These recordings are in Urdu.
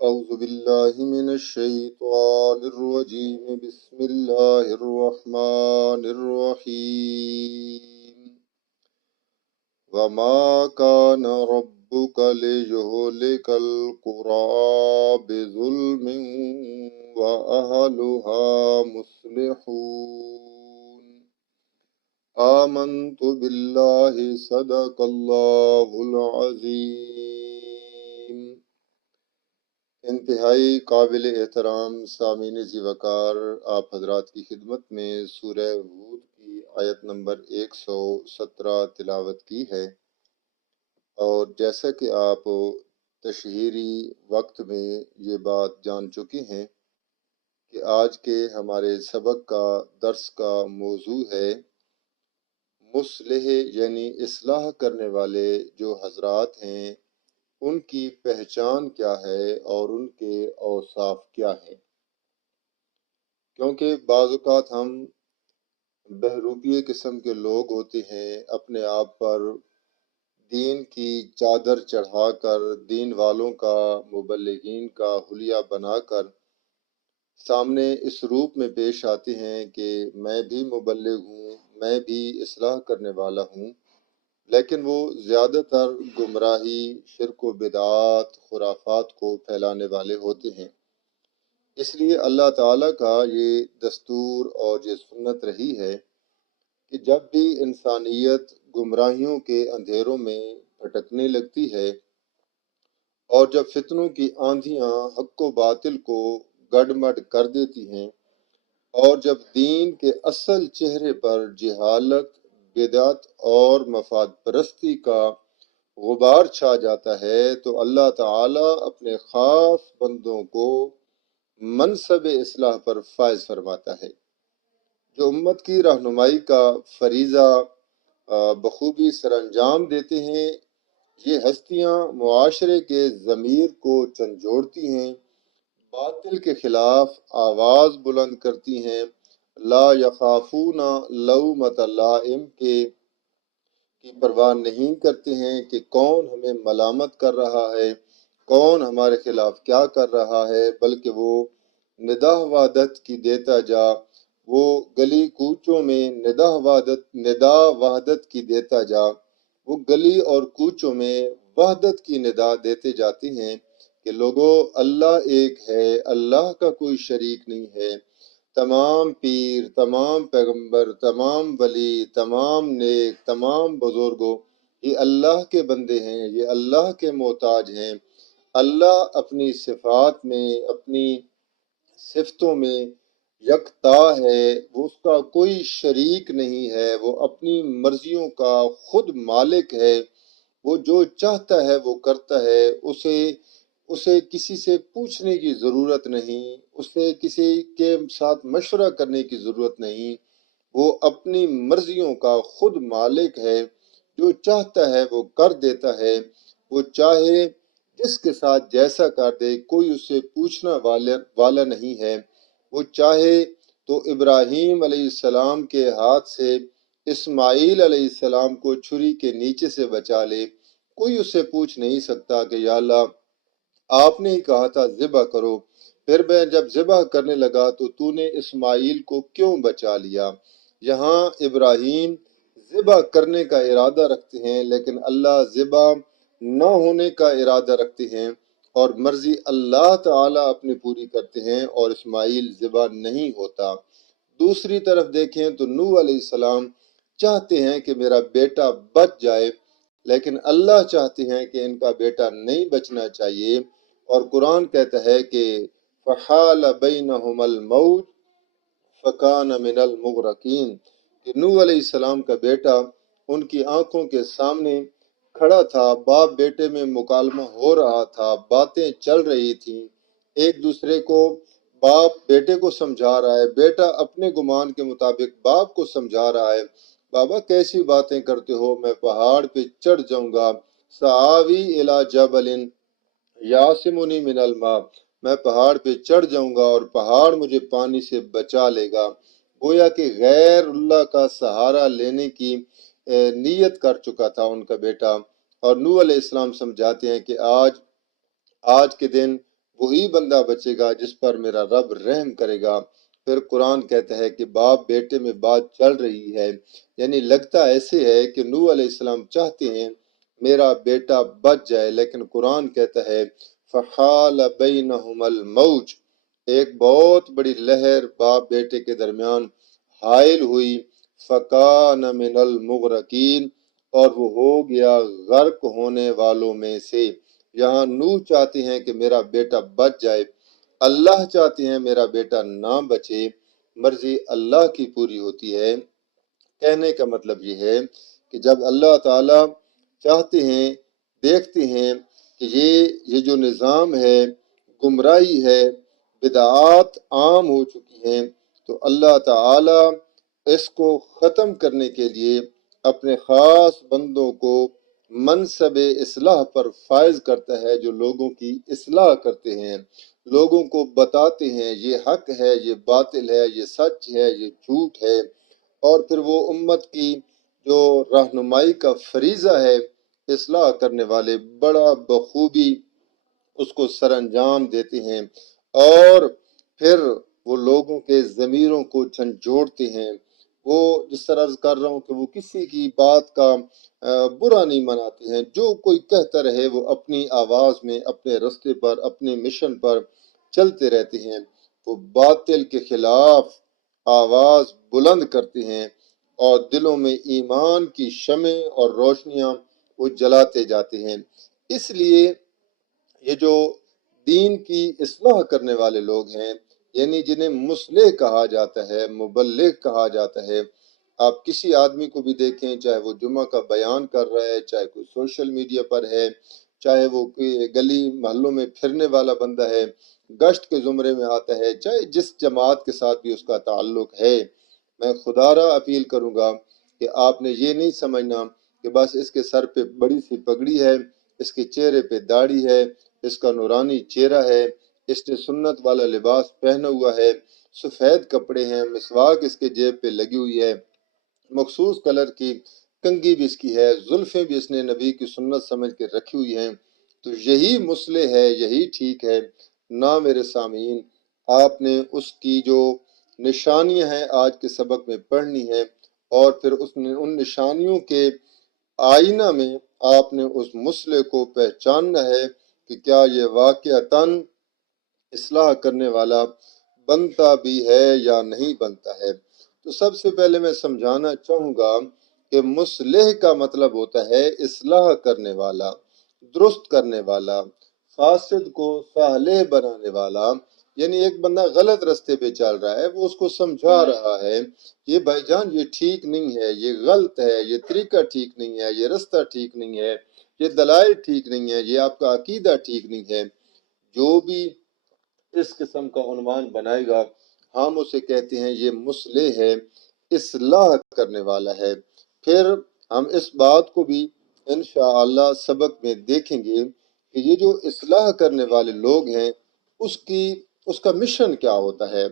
أعوذ بالله من الشيطان الرجيم بسم الله الرحمن الرحيم وما كان ربك ليهلك القرى بظلم وأهلها مصلحون آمنت بالله صدق الله العظيم۔ انتہائی قابل احترام سامعین ذی وقار، آپ حضرات کی خدمت میں سورہ ہود کی آیت نمبر 117 تلاوت کی ہے، اور جیسا کہ آپ تشہیری وقت میں یہ بات جان چکے ہیں کہ آج کے ہمارے سبق کا درس کا موضوع ہے مصلح، یعنی اصلاح کرنے والے جو حضرات ہیں ان کی پہچان کیا ہے اور ان کے اوصاف کیا ہیں۔ کیونکہ بعض اوقات ہم بہروپیے قسم کے لوگ ہوتے ہیں، اپنے آپ پر دین کی چادر چڑھا کر، دین والوں کا، مبلغین کا حلیہ بنا کر سامنے اس روپ میں پیش آتے ہیں کہ میں بھی مبلغ ہوں، میں بھی اصلاح کرنے والا ہوں، لیکن وہ زیادہ تر گمراہی، شرک و بدعات، خرافات کو پھیلانے والے ہوتے ہیں۔ اس لیے اللہ تعالیٰ کا یہ دستور اور یہ سنت رہی ہے کہ جب بھی انسانیت گمراہیوں کے اندھیروں میں بھٹکنے لگتی ہے اور جب فتنوں کی آندھیاں حق و باطل کو گڈمڈ کر دیتی ہیں، اور جب دین کے اصل چہرے پر جہالت، بدعت اور مفاد پرستی کا غبار چھا جاتا ہے، تو اللہ تعالیٰ اپنے خاص بندوں کو منصب اصلاح پر فائز فرماتا ہے، جو امت کی رہنمائی کا فریضہ بخوبی سر انجام دیتے ہیں۔ یہ ہستیاں معاشرے کے ضمیر کو جھنجھوڑتی ہیں، باطل کے خلاف آواز بلند کرتی ہیں، لا یخافون لومۃ لائم کی پرواہ نہیں کرتے ہیں کہ کون ہمیں ملامت کر رہا ہے، کون ہمارے خلاف کیا کر رہا ہے، بلکہ وہ ندا وحدت کی دیتا جا، وہ گلی کوچوں میں ندا وحدت کی دیتا جا، وہ گلی اور کوچوں میں وحدت کی ندا دیتے جاتے ہیں کہ لوگوں، اللہ ایک ہے، اللہ کا کوئی شریک نہیں ہے، تمام پیر، تمام پیغمبر، تمام ولی، تمام نیک، تمام بزرگوں یہ اللہ کے بندے ہیں، یہ اللہ کے محتاج ہیں۔ اللہ اپنی صفات میں، اپنی صفتوں میں یکتا ہے، وہ اس کا کوئی شریک نہیں ہے، وہ اپنی مرضیوں کا خود مالک ہے، وہ جو چاہتا ہے وہ کرتا ہے، اسے کسی سے پوچھنے کی ضرورت نہیں، اسے کسی کے ساتھ مشورہ کرنے کی ضرورت نہیں، وہ اپنی مرضیوں کا خود مالک ہے، جو چاہتا ہے وہ کر دیتا ہے، وہ چاہے جس کے ساتھ جیسا کر دے، کوئی اسے پوچھنا والا نہیں ہے۔ وہ چاہے تو ابراہیم علیہ السلام کے ہاتھ سے اسماعیل علیہ السلام کو چھری کے نیچے سے بچا لے، کوئی اسے پوچھ نہیں سکتا کہ یا اللہ آپ نے ہی کہا تھا ذبح کرو، پھر میں جب ذبح کرنے لگا تو نے اسماعیل کو کیوں بچا لیا۔ یہاں ابراہیم ذبح کرنے کا ارادہ رکھتے ہیں، لیکن اللہ ذبح نہ ہونے کا ارادہ رکھتے ہیں، اور مرضی اللہ تعالیٰ اپنی پوری کرتے ہیں اور اسماعیل ذبح نہیں ہوتا۔ دوسری طرف دیکھیں تو نوح علیہ السلام چاہتے ہیں کہ میرا بیٹا بچ جائے، لیکن اللہ چاہتے ہیں کہ ان کا بیٹا نہیں بچنا چاہیے، اور قرآن کہتا ہے کہ فحال بینہم الموج فکان من المغرقین، کہ نوح علیہ السلام کا بیٹا ان کی آنکھوں کے سامنے کھڑا تھا، باپ بیٹے میں مکالمہ ہو رہا تھا، باتیں چل رہی تھیں، ایک دوسرے کو باپ بیٹے کو سمجھا رہا ہے، بیٹا اپنے گمان کے مطابق باپ کو سمجھا رہا ہے، بابا کیسی باتیں کرتے ہو، میں پہاڑ پہ چڑھ جاؤں گا، سآوی الی جبل یعصمنی من الماء، میں پہاڑ پہ چڑھ جاؤں گا اور پہاڑ مجھے پانی سے بچا لے گا۔ گویا کہ غیر اللہ کا سہارا لینے کی نیت کر چکا تھا ان کا بیٹا، اور نوح علیہ السلام سمجھاتے ہیں کہ آج کے دن وہی بندہ بچے گا جس پر میرا رب رحم کرے گا۔ پھر قرآن کہتا ہے کہ باپ بیٹے میں بات چل رہی ہے، یعنی لگتا ایسے ہے کہ نوح علیہ السلام چاہتے ہیں میرا بیٹا بچ جائے، لیکن قرآن کہتا ہے فحال بینہم الموج، ایک بہت بڑی لہر باپ بیٹے کے درمیان حائل ہوئی، فکان من المغرقین، اور وہ ہو گیا غرق ہونے والوں میں سے۔ یہاں نوح چاہتے ہیں کہ میرا بیٹا بچ جائے، اللہ چاہتے ہیں میرا بیٹا نہ بچے، مرضی اللہ کی پوری ہوتی ہے۔ کہنے کا مطلب یہ ہے کہ جب اللہ تعالی چاہتے ہیں، دیکھتے ہیں کہ یہ جو نظام ہے گمراہی ہے، بدعات عام ہو چکی ہیں، تو اللہ تعالی اس کو ختم کرنے کے لیے اپنے خاص بندوں کو منصب اصلاح پر فائز کرتا ہے، جو لوگوں کی اصلاح کرتے ہیں، لوگوں کو بتاتے ہیں یہ حق ہے، یہ باطل ہے، یہ سچ ہے، یہ جھوٹ ہے، اور پھر وہ امت کی جو رہنمائی کا فریضہ ہے اصلاح کرنے والے بڑا بخوبی اس کو سر انجام دیتے ہیں، اور پھر وہ لوگوں کے ضمیروں کو جھنجھوڑتے ہیں۔ وہ جس طرح عرض کر رہا ہوں کہ وہ کسی کی بات کا برا نہیں مناتے ہیں، جو کوئی کہتا رہے وہ اپنی آواز میں اپنے رستے پر اپنے مشن پر چلتے رہتے ہیں، وہ باطل کے خلاف آواز بلند کرتے ہیں اور دلوں میں ایمان کی شمع اور روشنیاں وہ جلاتے جاتے ہیں۔ اس لیے یہ جو دین کی اصلاح کرنے والے لوگ ہیں، یعنی جنہیں مصلح کہا جاتا ہے، مبلغ کہا جاتا ہے، آپ کسی آدمی کو بھی دیکھیں، چاہے وہ جمعہ کا بیان کر رہا ہے، چاہے کوئی سوشل میڈیا پر ہے، چاہے وہ گلی محلوں میں پھرنے والا بندہ ہے، گشت کے زمرے میں آتا ہے، چاہے جس جماعت کے ساتھ بھی اس کا تعلق ہے، میں خدا را اپیل کروں گا کہ آپ نے یہ نہیں سمجھنا کہ بس اس کے سر پہ بڑی سی پگڑی ہے، اس کے چہرے پہ داڑھی ہے، اس کا نورانی چہرہ ہے، اس نے سنت والا لباس پہنا ہوا ہے، سفید کپڑے ہیں، مسواک اس کے جیب پہ لگی ہوئی ہے، مخصوص کلر کی کنگھی بھی اس کی ہے، زلفیں بھی اس نے نبی کی سنت سمجھ کے رکھی ہوئی ہیں، تو یہی مصلح ہے، یہی ٹھیک ہے۔ نہ میرے سامعین، آپ نے اس کی جو نشانیاں ہیں آج کے سبق میں پڑھنی ہے، اور پھر ان نشانیوں کے آئینہ میں آپ نے اس مصلح کو پہچاننا ہے کہ کیا یہ واقعتاً اصلاح کرنے والا بنتا بھی ہے یا نہیں بنتا ہے۔ تو سب سے پہلے میں سمجھانا چاہوں گا کہ مصلح کا مطلب ہوتا ہے اصلاح کرنے والا، درست کرنے والا، فاسد کو صالح بنانے والا، یعنی ایک بندہ غلط رستے پہ چل رہا ہے، وہ اس کو سمجھا رہا ہے یہ بھائی جان یہ ٹھیک نہیں ہے، یہ غلط ہے، یہ طریقہ ٹھیک نہیں ہے، یہ رستہ ٹھیک نہیں ہے، یہ دلائل ٹھیک نہیں ہے، یہ آپ کا عقیدہ ٹھیک نہیں ہے۔ جو بھی اس قسم کا عنوان بنائے گا ہم اسے کہتے ہیں یہ مصلح ہے، اصلاح کرنے والا ہے۔ پھر ہم اس بات کو بھی انشاءاللہ سبق میں دیکھیں گے کہ یہ جو اصلاح کرنے والے لوگ ہیں اس کا مشن کیا ہوتا ہے۔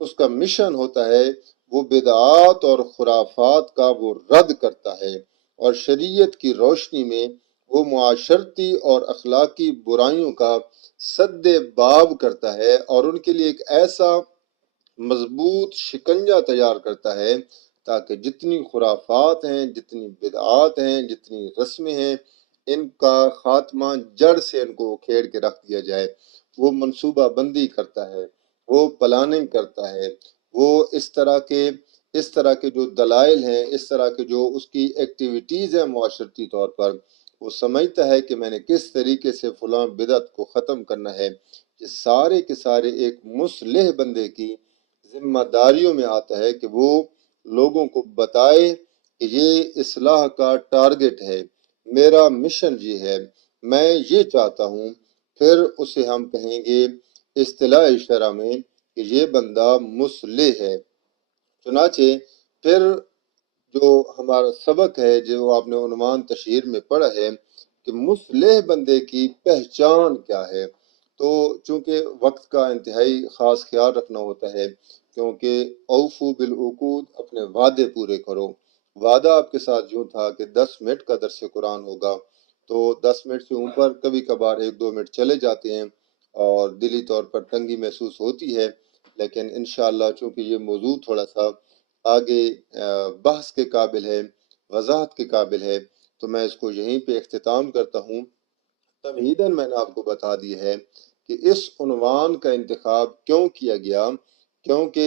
اس کا مشن ہوتا ہے وہ بدعات اور خرافات کا وہ رد کرتا ہے، اور شریعت کی روشنی میں وہ معاشرتی اور اخلاقی برائیوں کا سد باب کرتا ہے، اور ان کے لیے ایک ایسا مضبوط شکنجہ تیار کرتا ہے تاکہ جتنی خرافات ہیں، جتنی بدعات ہیں، جتنی رسمیں ہیں، ان کا خاتمہ جڑ سے ان کو کھیڑ کے رکھ دیا جائے۔ وہ منصوبہ بندی کرتا ہے، وہ پلاننگ کرتا ہے، وہ اس طرح کے جو دلائل ہیں، اس طرح کے جو اس کی ایکٹیویٹیز ہیں معاشرتی طور پر، وہ سمجھتا ہے کہ میں نے کس طریقے سے فلاں بدعت کو ختم کرنا ہے۔ یہ سارے کے سارے ایک مصلح بندے کی ذمہ داریوں میں آتا ہے کہ وہ لوگوں کو بتائے کہ یہ اصلاح کا ٹارگٹ ہے، میرا مشن یہ ہے، میں یہ چاہتا ہوں۔ پھر اسے ہم کہیں گے اصطلاح شرع میں کہ یہ بندہ مصلح ہے۔ چنانچہ پھر جو ہمارا سبق ہے، جو آپ نے عنوان تشہیر میں پڑھا ہے کہ مصلح بندے کی پہچان کیا ہے، تو چونکہ وقت کا انتہائی خاص خیال رکھنا ہوتا ہے، کیونکہ اوفو بالعقود، اپنے وعدے پورے کرو۔ وعدہ آپ کے ساتھ یوں تھا کہ 10 منٹ کا درس قرآن ہوگا، تو 10 منٹ سے اوپر کبھی کبھار 1-2 منٹ چلے جاتے ہیں، اور دلی طور پر تنگی محسوس ہوتی ہے، لیکن انشاءاللہ چونکہ یہ موضوع تھوڑا سا آگے بحث کے قابل ہے، وضاحت کے قابل ہے، تو میں اس کو یہیں پہ اختتام کرتا ہوں۔ تمہیداً میں نے آپ کو بتا دی ہے کہ اس عنوان کا انتخاب کیوں کیا گیا، کیونکہ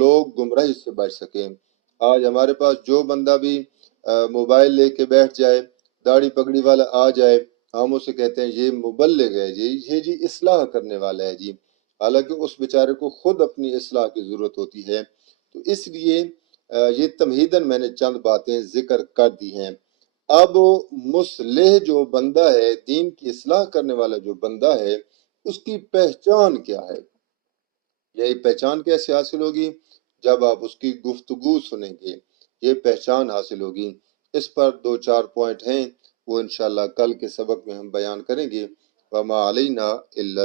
لوگ گمراہی سے بچ سکیں۔ آج ہمارے پاس جو بندہ بھی موبائل لے کے بیٹھ جائے، داڑھی پگڑی والا آ جائے، ہم اسے کہتے ہیں یہ مبلغ ہے جی، یہ جی اصلاح کرنے والا ہے جی، حالانکہ اس بیچارے کو خود اپنی اصلاح کی ضرورت ہوتی ہے۔ تو اس لیے یہ تمہیداً میں نے چند باتیں ذکر کر دی ہیں۔ اب مصلح جو بندہ ہے، دین کی اصلاح کرنے والا جو بندہ ہے، اس کی پہچان کیا ہے؟ یہی پہچان کیسے حاصل ہوگی؟ جب آپ اس کی گفتگو سنیں گے، یہ پہچان حاصل ہوگی۔ اس پر 2-4 پوائنٹ ہیں، وہ انشاءاللہ کل کے سبق میں ہم بیان کریں گے۔ وَمَا عَلَيْنَا إِلَّا